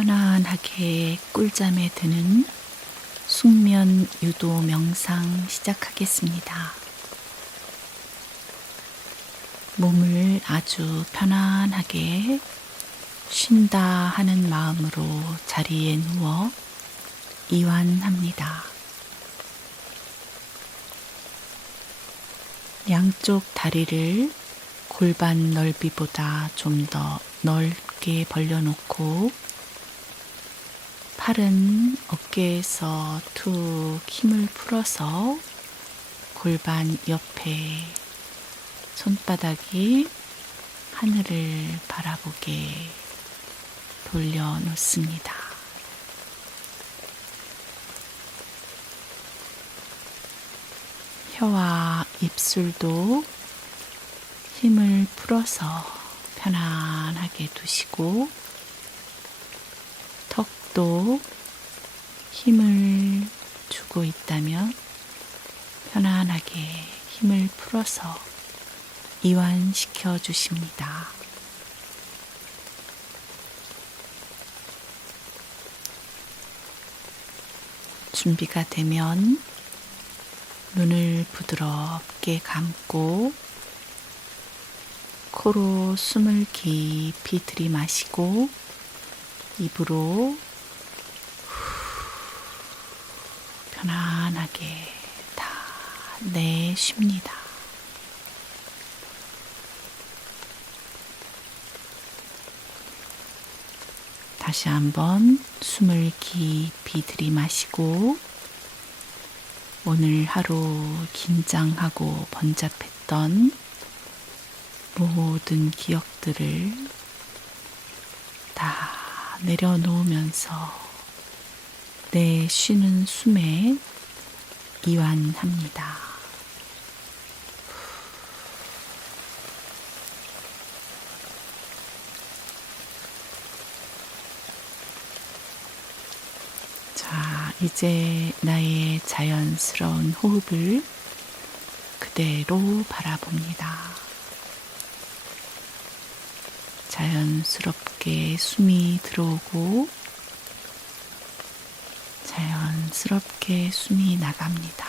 편안하게 꿀잠에 드는 숙면 유도 명상 시작하겠습니다. 몸을 아주 편안하게 쉰다 하는 마음으로 자리에 누워 이완합니다. 양쪽 다리를 골반 넓이보다 좀 더 넓게 벌려놓고 팔은 어깨에서 툭 힘을 풀어서 골반 옆에 손바닥이 하늘을 바라보게 돌려놓습니다. 혀와 입술도 힘을 풀어서 편안하게 두시고 턱도 힘을 주고 있다면 편안하게 힘을 풀어서 이완시켜 주십니다. 준비가 되면 눈을 부드럽게 감고 코로 숨을 깊이 들이마시고 입으로 편안하게 다 내쉽니다. 다시 한번 숨을 깊이 들이마시고 오늘 하루 긴장하고 번잡했던 모든 기억들을 다 내려놓으면서 내쉬는 숨에 이완합니다. 자, 이제 나의 자연스러운 호흡을 그대로 바라봅니다. 자연스럽게 숨이 들어오고 자연스럽게 숨이 나갑니다.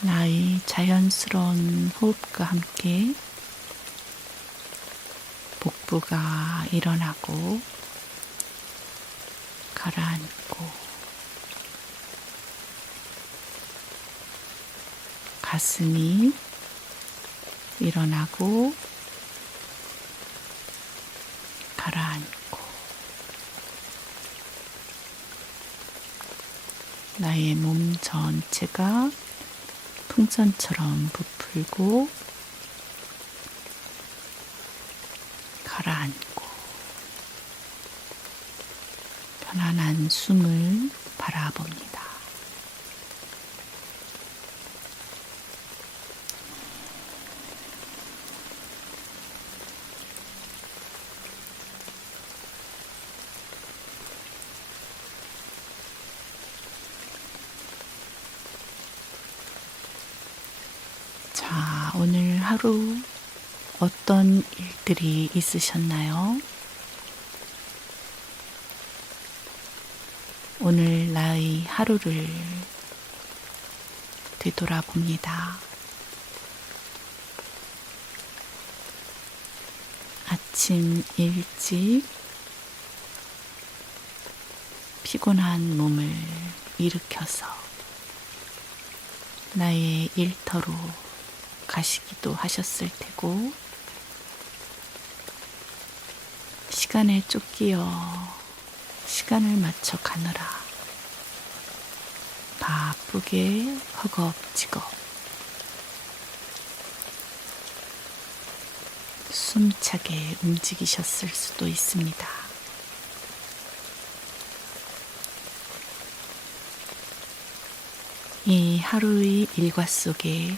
나의 자연스러운 호흡과 함께 복부가 일어나고 가라앉고 가슴이 일어나고 가라앉고 나의 몸 전체가 풍선처럼 부풀고 가라앉고 편안한 숨을 바라봅니다. 자, 오늘 하루 어떤 일들이 있으셨나요? 오늘 나의 하루를 되돌아봅니다. 아침 일찍 피곤한 몸을 일으켜서 나의 일터로 가시기도 하셨을 테고 시간에 쫓기어 시간을 맞춰 가느라 바쁘게 허겁지겁 숨차게 움직이셨을 수도 있습니다. 이 하루의 일과 속에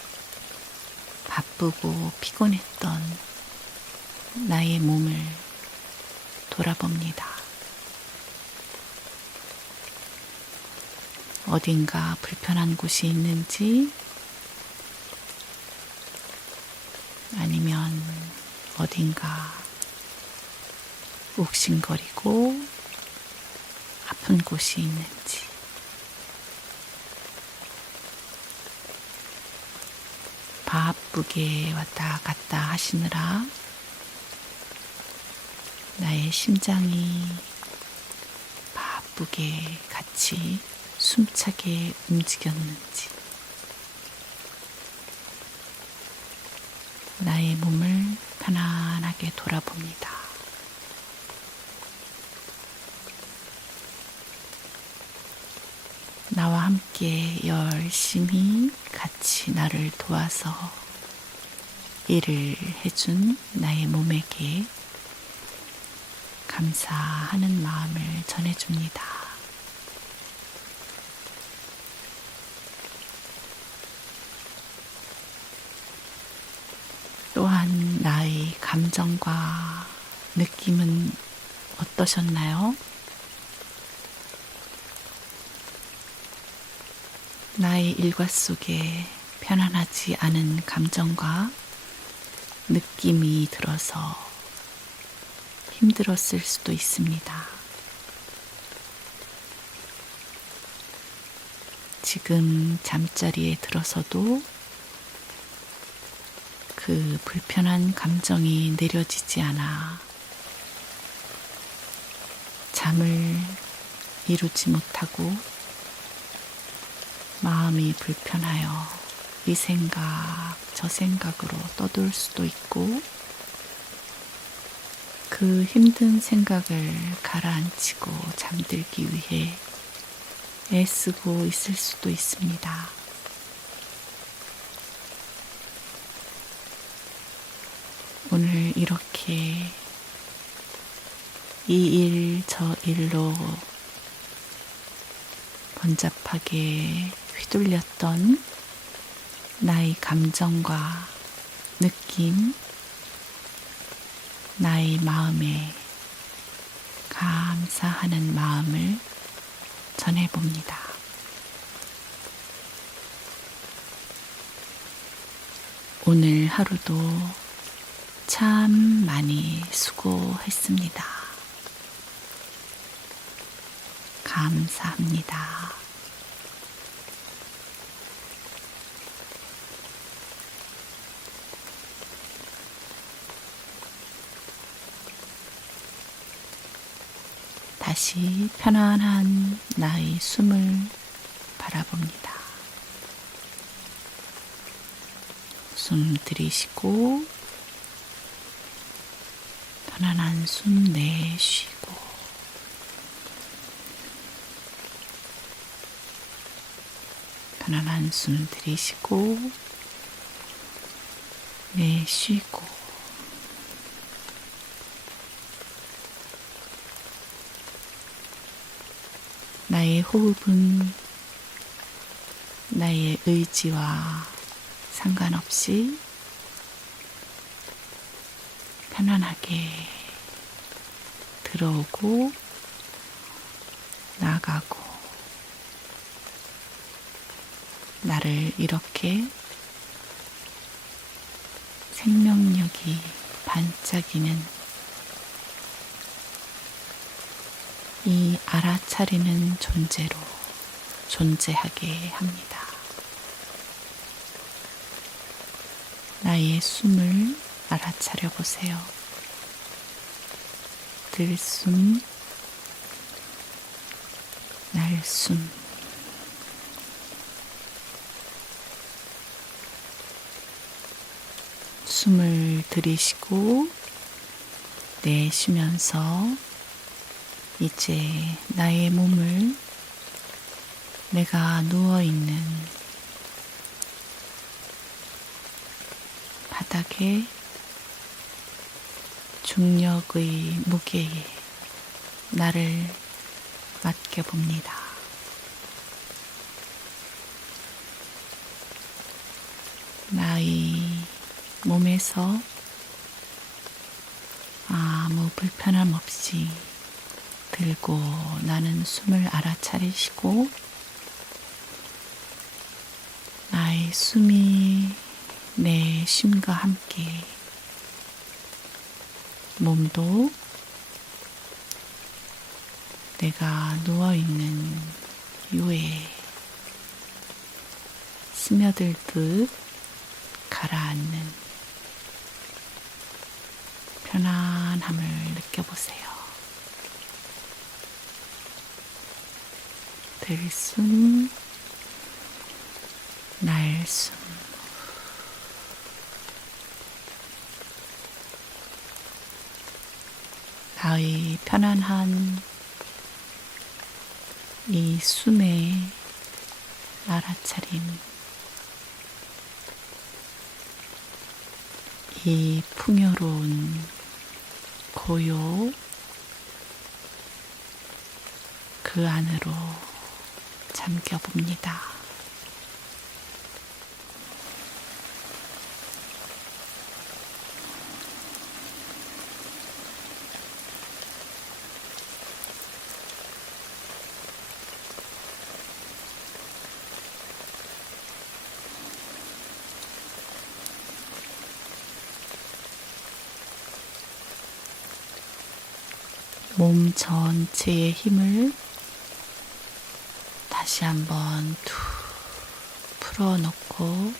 바쁘고 피곤했던 나의 몸을 돌아봅니다. 어딘가 불편한 곳이 있는지 아니면 어딘가 욱신거리고 아픈 곳이 있는지, 바쁘게 왔다 갔다 하시느라 나의 심장이 바쁘게 같이 숨차게 움직였는지, 나의 몸을 편안하게 돌아봅니다. 나와 함께 열심히 같이 나를 도와서 일을 해준 나의 몸에게 감사하는 마음을 전해줍니다. 또한 나의 감정과 느낌은 어떠셨나요? 나의 일과 속에 편안하지 않은 감정과 느낌이 들어서 힘들었을 수도 있습니다. 지금 잠자리에 들어서도 그 불편한 감정이 내려지지 않아 잠을 이루지 못하고 마음이 불편하여 이 생각, 저 생각으로 떠돌 수도 있고, 그 힘든 생각을 가라앉히고 잠들기 위해 애쓰고 있을 수도 있습니다. 오늘 이렇게 이 일, 저 일로 번잡하게 휘둘렸던 나의 감정과 느낌, 나의 마음에 감사하는 마음을 전해봅니다. 오늘 하루도 참 많이 수고했습니다. 감사합니다. 다시 편안한 나의 숨을 바라봅니다. 숨 들이쉬고 편안한 숨 내쉬고, 편안한 숨 들이쉬고 내쉬고, 나의 호흡은 나의 의지와 상관없이 편안하게 들어오고 나가고, 나를 이렇게 생명력이 반짝이는 이 알아차리는 존재로 존재하게 합니다. 나의 숨을 알아차려 보세요. 들숨, 날숨, 숨을 들이쉬고 내쉬면서 이제 나의 몸을 내가 누워있는 바닥에 중력의 무게에 나를 맡겨봅니다. 나의 몸에서 아무 불편함 없이 들고 나는 숨을 알아차리시고, 나의 숨이 내 나의 쉼과 함께 몸도 내가 누워있는 요에 스며들듯 가라앉는 편안함을 느껴보세요. 들숨, 날숨. 나의 편안한 이 숨에 알아차림, 이 풍요로운 고요, 그 안으로 잠겨봅니다. 몸 전체의 힘을 다시 한번 툭 풀어놓고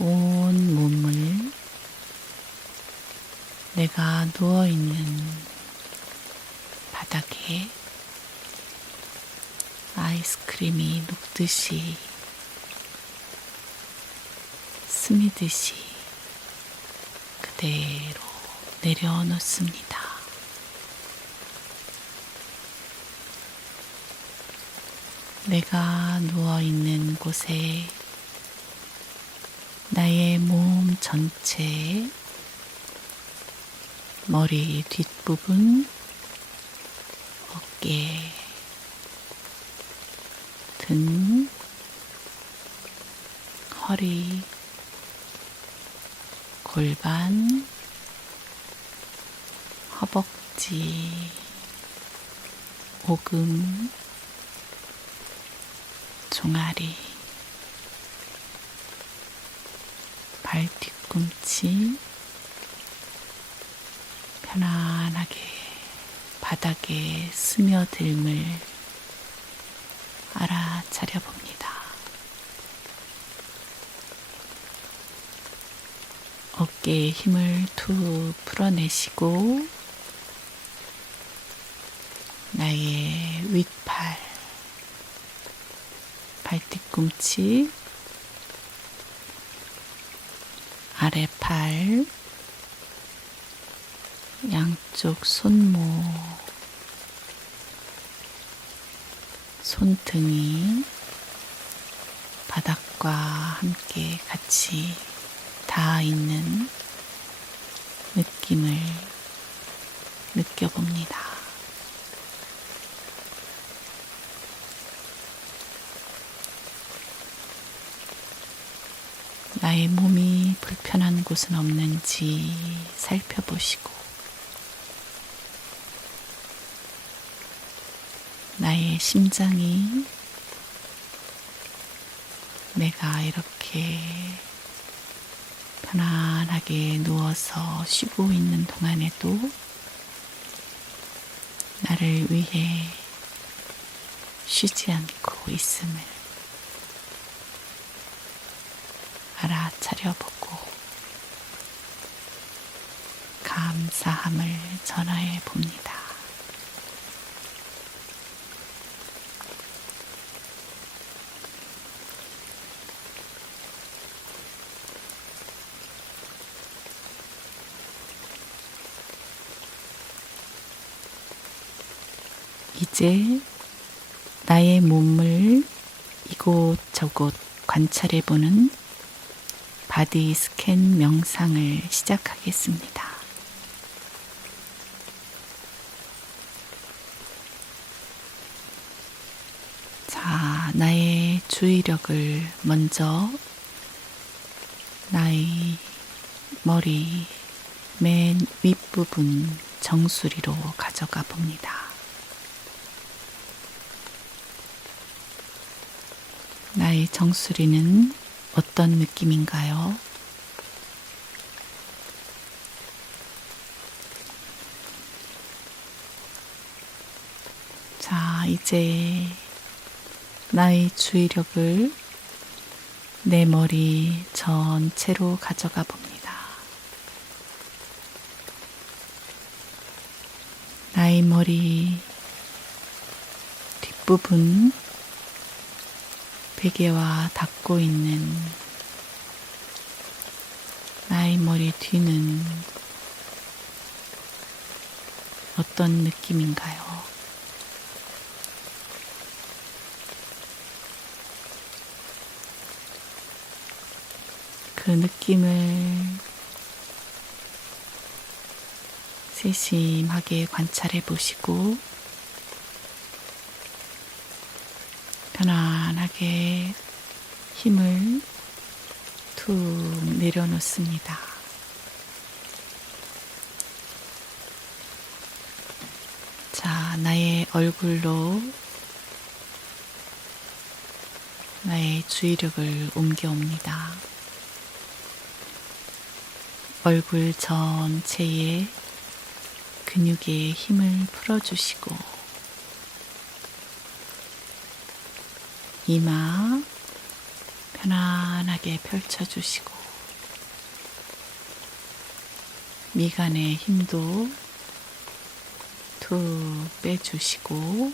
온 몸을 내가 누워있는 바닥에 아이스크림이 녹듯이 스미듯이 그대로 내려놓습니다. 내가 누워있는 곳에 나의 몸 전체에 머리 뒷부분, 어깨, 등, 허리, 골반, 허벅지, 오금, 종아리, 발 뒤꿈치 편안하게 바닥에 스며들음을 알아차려 봅니다. 어깨에 힘을 툭 풀어내시고 나의 윗팔, 발뒤꿈치, 아래팔, 양쪽 손목, 손등이 바닥과 함께 같이 닿아 있는 느낌을 느껴봅니다. 나의 몸이 불편한 곳은 없는지 살펴보시고 나의 심장이 내가 이렇게 편안하게 누워서 쉬고 있는 동안에도 나를 위해 쉬지 않고 있음을 알아차려보고 감사함을 전하해 봅니다. 이제 나의 몸을 이곳저곳 관찰해보는 바디 스캔 명상을 시작하겠습니다. 자, 나의 주의력을 먼저 나의 머리 맨 윗부분 정수리로 가져가 봅니다. 나의 정수리는 어떤 느낌인가요? 자, 이제 나의 주의력을 내 머리 전체로 가져가 봅니다. 나의 머리 뒷부분, 베개와 닿고 있는 나의 머리 뒤는 어떤 느낌인가요? 그 느낌을 세심하게 관찰해 보시고 편안하게 힘을 툭 내려놓습니다. 자, 나의 얼굴로 나의 주의력을 옮겨옵니다. 얼굴 전체에 근육에 힘을 풀어주시고 이마 편안하게 펼쳐주시고 미간의 힘도 툭 빼주시고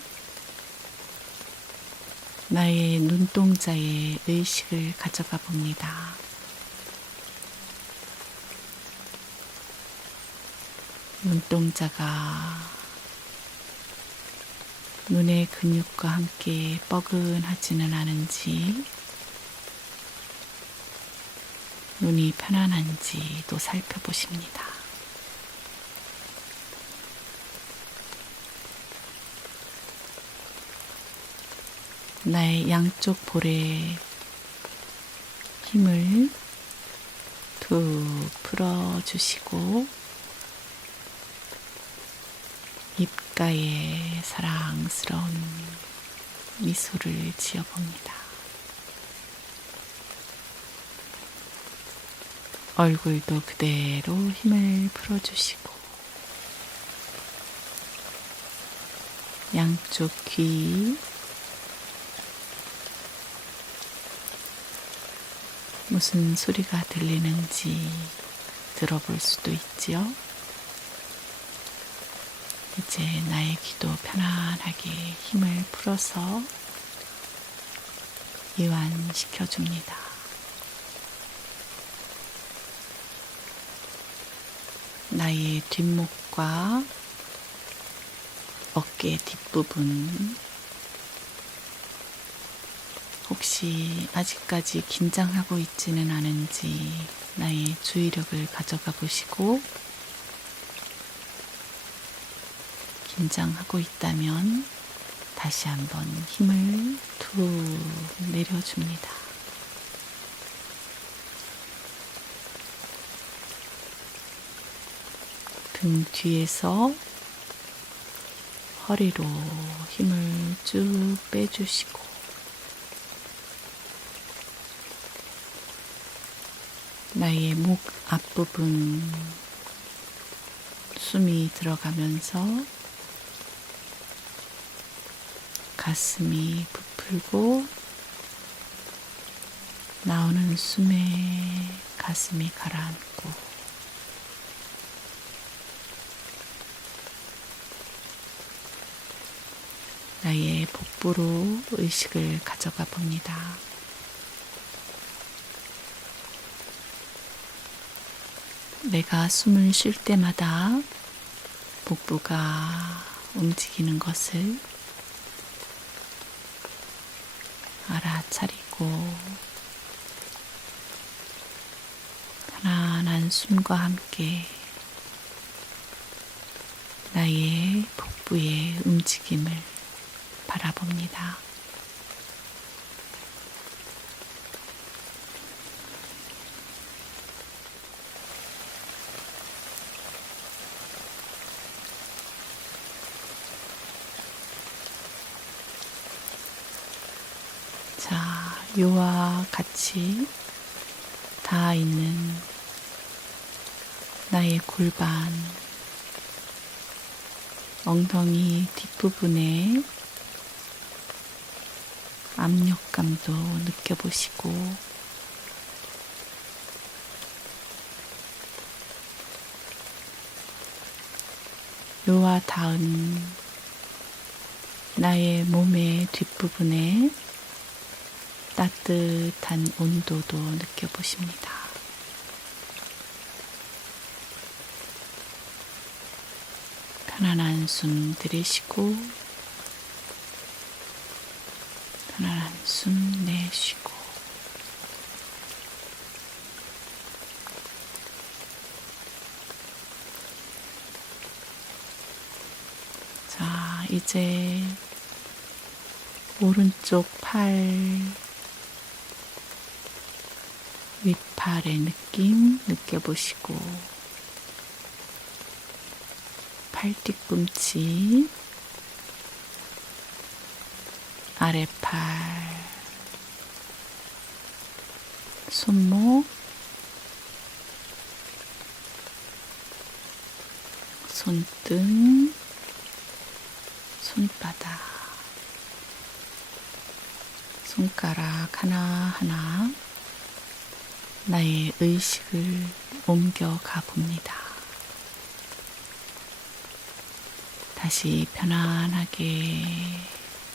나의 눈동자에 의식을 가져가 봅니다. 눈동자가 눈의 근육과 함께 뻐근하지는 않은지 눈이 편안한지도 살펴보십니다. 나의 양쪽 볼에 힘을 툭 풀어주시고 입가에 사랑스러운 미소를 지어봅니다. 얼굴도 그대로 힘을 풀어주시고 양쪽 귀 무슨 소리가 들리는지 들어볼 수도 있지요. 이제 나의 귀도 편안하게 힘을 풀어서 이완시켜줍니다. 나의 뒷목과 어깨 뒷부분 혹시 아직까지 긴장하고 있지는 않은지 나의 주의력을 가져가 보시고 긴장하고 있다면 다시 한번 힘을 툭 내려줍니다. 등 뒤에서 허리로 힘을 쭉 빼주시고 나의 목 앞부분 숨이 들어가면서 가슴이 부풀고 나오는 숨에 가슴이 가라앉고 나의 복부로 의식을 가져가 봅니다. 내가 숨을 쉴 때마다 복부가 움직이는 것을 알아차리고 편안한 숨과 함께 나의 복부의 움직임을 바라봅니다. 자, 이와 같이 닿아 있는 나의 골반, 엉덩이 뒷부분에 압력감도 느껴보시고, 요와 닿은 나의 몸의 뒷부분에 따뜻한 온도도 느껴보십니다. 편안한 숨 들이쉬고 편안한 숨 내쉬고, 자, 이제 오른쪽 팔, 윗팔의 느낌 느껴보시고, 팔 뒤꿈치, 아래팔, 손목, 손등, 손바닥, 손가락 하나하나 나의 의식을 옮겨가 봅니다. 다시 편안하게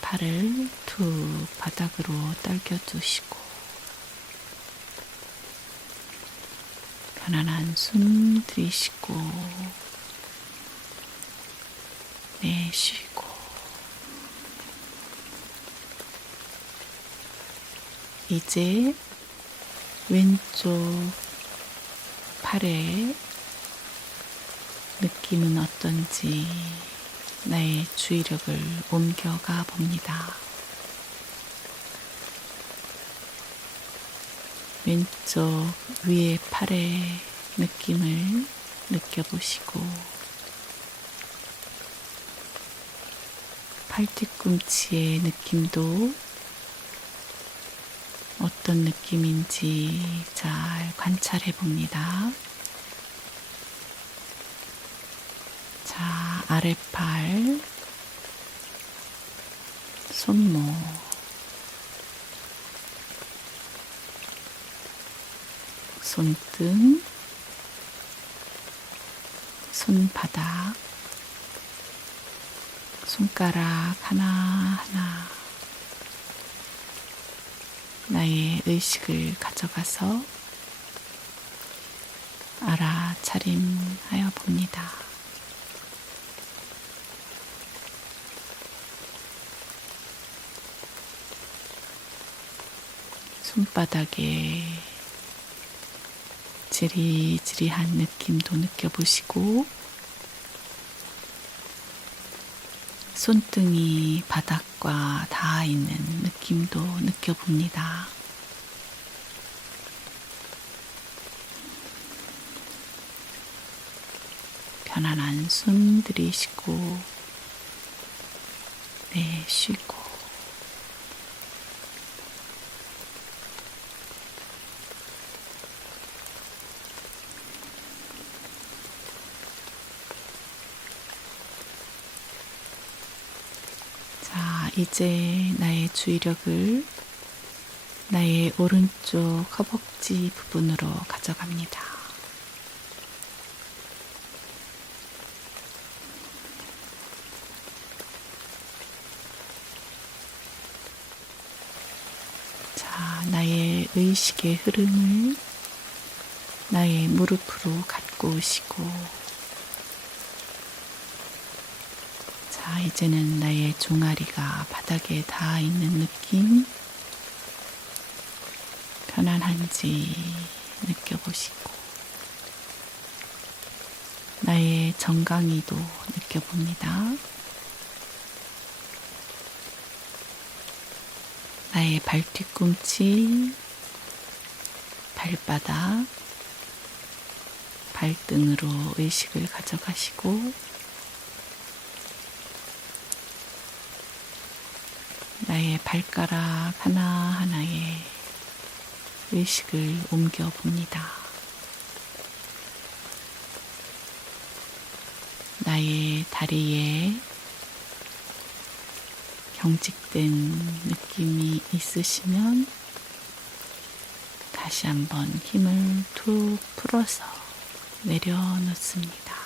팔을 툭 바닥으로 떨겨주시고, 편안한 숨 들이쉬고 내쉬고, 이제 왼쪽 팔의 느낌은 어떤지 나의 주의력을 옮겨가 봅니다. 왼쪽 위의 팔의 느낌을 느껴보시고, 팔 뒤꿈치의 느낌도 어떤 느낌인지 잘 관찰해 봅니다. 자, 아래팔, 손목, 손등, 손바닥, 손가락 하나하나 나의 의식을 가져가서 알아차림하여 봅니다. 손바닥에 지리지리한 느낌도 느껴보시고, 손등이 바닥과 닿아 있는 느낌도 느껴봅니다. 편안한 숨 들이쉬고 내쉬고, 자, 이제 나의 주의력을 나의 오른쪽 허벅지 부분으로 가져갑니다. 자, 나의 의식의 흐름을 나의 무릎으로 갖고 오시고, 자, 이제는 나의 종아리가 바닥에 닿아 있는 느낌, 편안한지 느껴보시고, 나의 정강이도 느껴봅니다. 나의 발 뒤꿈치, 발바닥, 발등으로 의식을 가져가시고, 나의 발가락 하나하나에 의식을 옮겨 봅니다. 나의 다리에 경직된 느낌이 있으시면 다시 한번 힘을 툭 풀어서 내려놓습니다.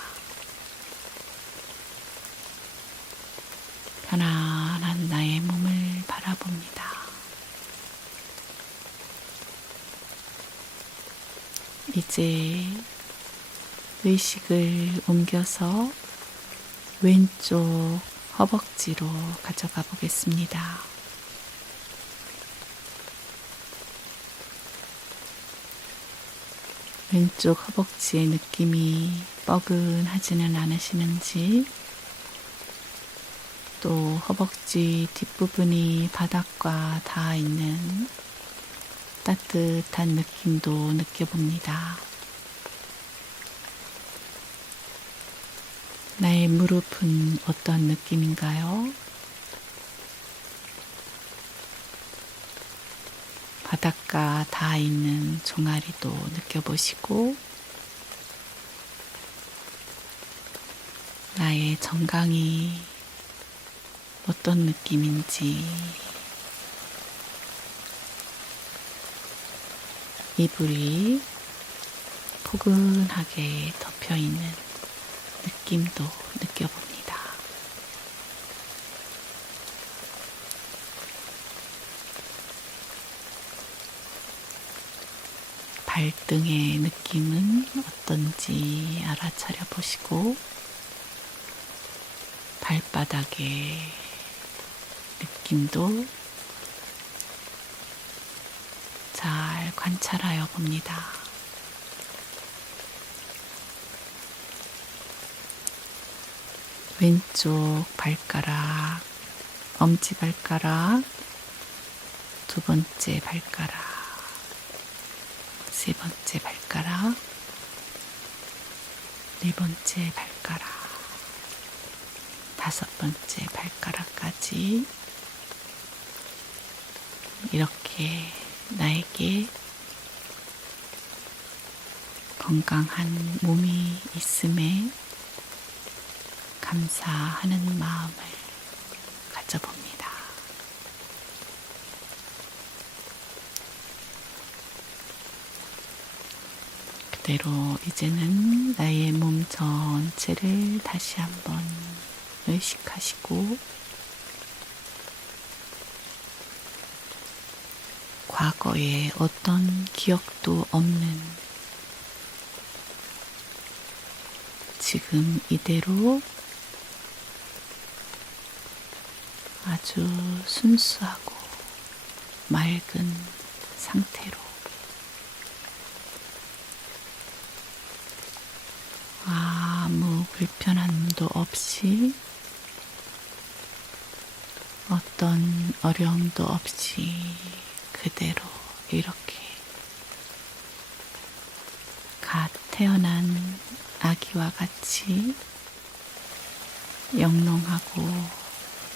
편안한 나의 몸을 바라봅니다. 이제 의식을 옮겨서 왼쪽 허벅지로 가져가 보겠습니다. 왼쪽 허벅지의 느낌이 뻐근하지는 않으시는지, 또 허벅지 뒷부분이 바닥과 닿아 있는 따뜻한 느낌도 느껴봅니다. 나의 무릎은 어떤 느낌인가요? 바닥과 닿아 있는 종아리도 느껴보시고, 나의 정강이 어떤 느낌인지, 이불이 포근하게 덮여있는 느낌도 느껴봅니다. 발등의 느낌은 어떤지 알아차려 보시고, 발바닥의 느낌도 잘 관찰하여 봅니다. 왼쪽 발가락, 엄지발가락, 두 번째 발가락, 세 번째 발가락, 네 번째 발가락, 다섯 번째 발가락까지 이렇게 나에게 건강한 몸이 있음에 감사하는 마음을 가져봅니다. 그대로 이제는 나의 몸 전체를 다시 한번 의식하시고, 과거에 어떤 기억도 없는 지금 이대로 아주 순수하고 맑은 상태로 아무 불편함도 없이, 어떤 어려움도 없이 그대로 이렇게 갓 태어난 아기와 같이 영롱하고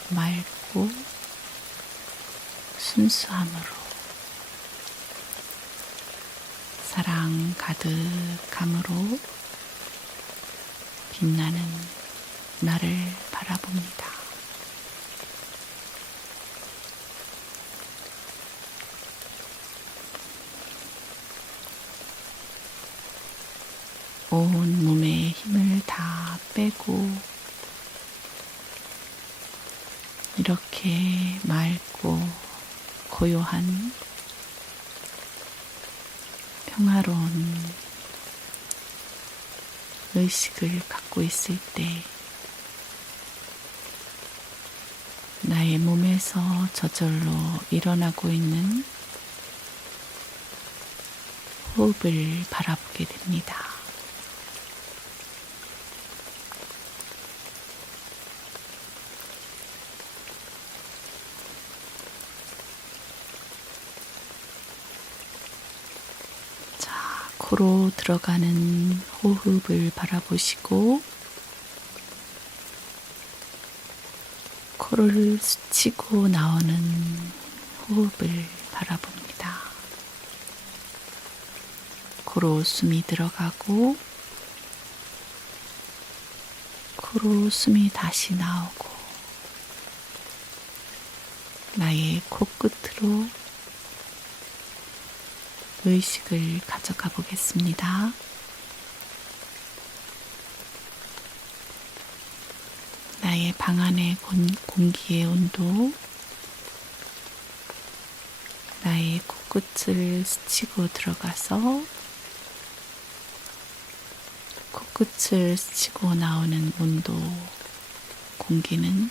맑고 순수함으로, 사랑 가득함으로 빛나는 나를 바라봅니다. 온 몸에 힘을 다 빼고 이렇게 맑고 고요한 평화로운 의식을 갖고 있을 때 나의 몸에서 저절로 일어나고 있는 호흡을 바라보게 됩니다. 코로 들어가는 호흡을 바라보시고, 코를 스치고 나오는 호흡을 바라봅니다. 코로 숨이 들어가고 코로 숨이 다시 나오고 나의 코끝으로 의식을 가져가 보겠습니다. 나의 방 안의 공기의 온도, 나의 코끝을 스치고 들어가서 코끝을 스치고 나오는 온도, 공기는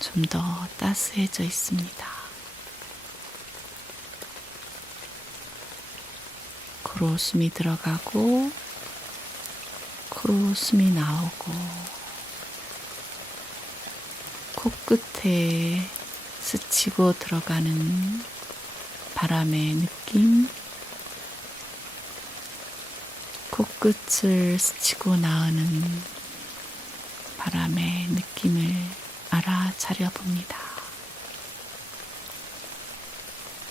좀 더 따스해져 있습니다. 코로 숨이 들어가고 코로 숨이 나오고 코끝에 스치고 들어가는 바람의 느낌, 코끝을 스치고 나오는 바람의 느낌을 알아차려 봅니다.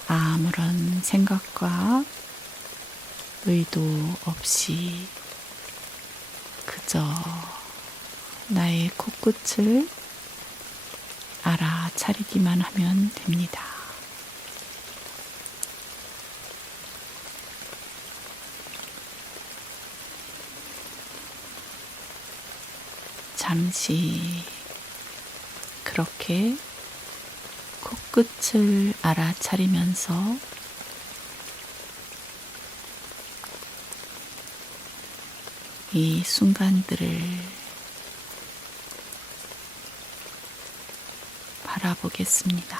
아무런 생각과 의도 없이 그저 나의 코끝을 알아차리기만 하면 됩니다. 잠시 그렇게 코끝을 알아차리면서 이 순간들을 바라보겠습니다.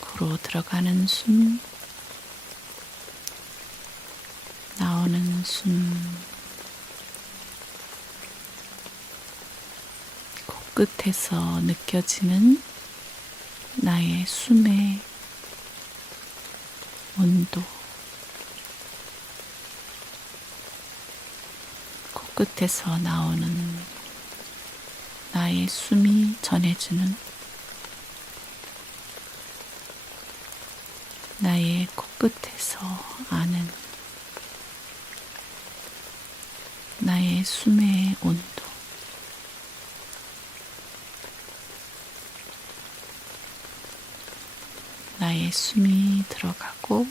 코로 들어가는 숨, 나오는 숨, 코끝에서 느껴지는 나의 숨의 온도, 코끝에서 나오는 나의 숨이 전해주는 나의 코끝에서 아는 나의 숨의 온도, 나의 숨이 들어가고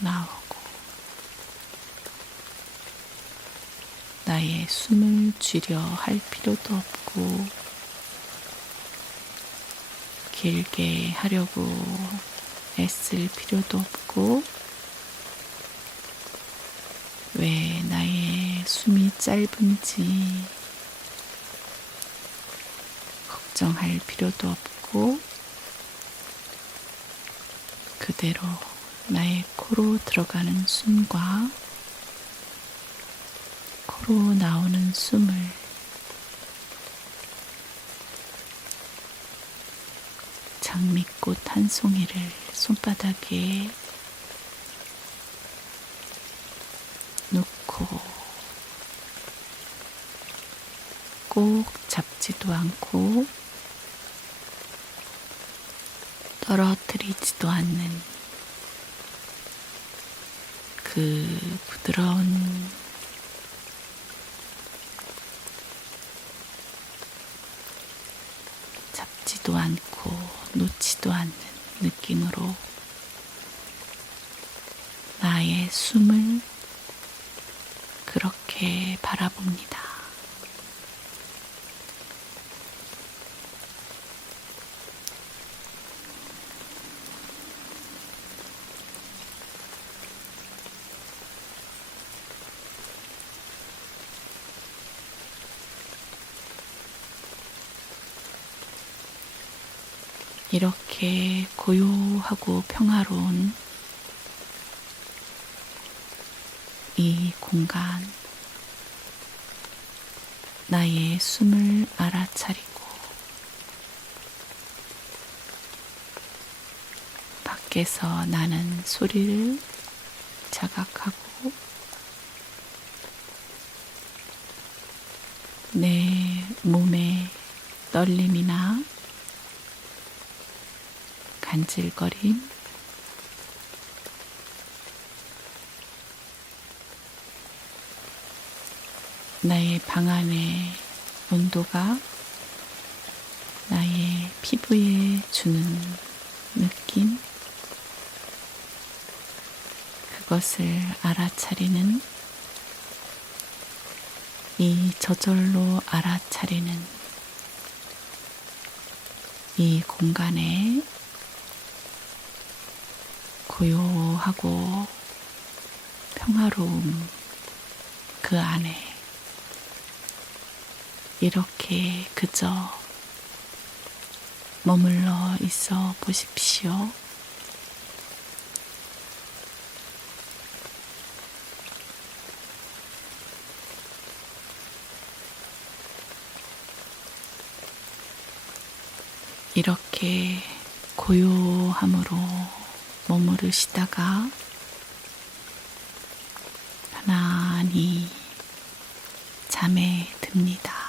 나오고 나의 숨을 줄여 할 필요도 없고 길게 하려고 애쓸 필요도 없고 왜 나의 숨이 짧은지 걱정할 필요도 없고 그대로 나의 코로 들어가는 숨과 코로 나오는 숨을 장미꽃 한 송이를 손바닥에 놓고 꼭 잡지도 않고 떨어뜨리지도 않는 그 부드러운 잡지도 않고 놓지도 않는 느낌으로 나의 숨을 그렇게 바라봅니다. 이렇게 고요하고 평화로운 이 공간, 나의 숨을 알아차리고 밖에서 나는 소리를 자각하고 내 몸의 떨림이나 간질거림, 나의 방 안의 온도가 나의 피부에 주는 느낌, 그것을 알아차리는, 이 저절로 알아차리는 이 공간에 고요하고 평화로움, 그 안에 이렇게 그저 머물러 있어 보십시오. 이렇게 고요함으로 머무르시다가 편안히 잠에 듭니다.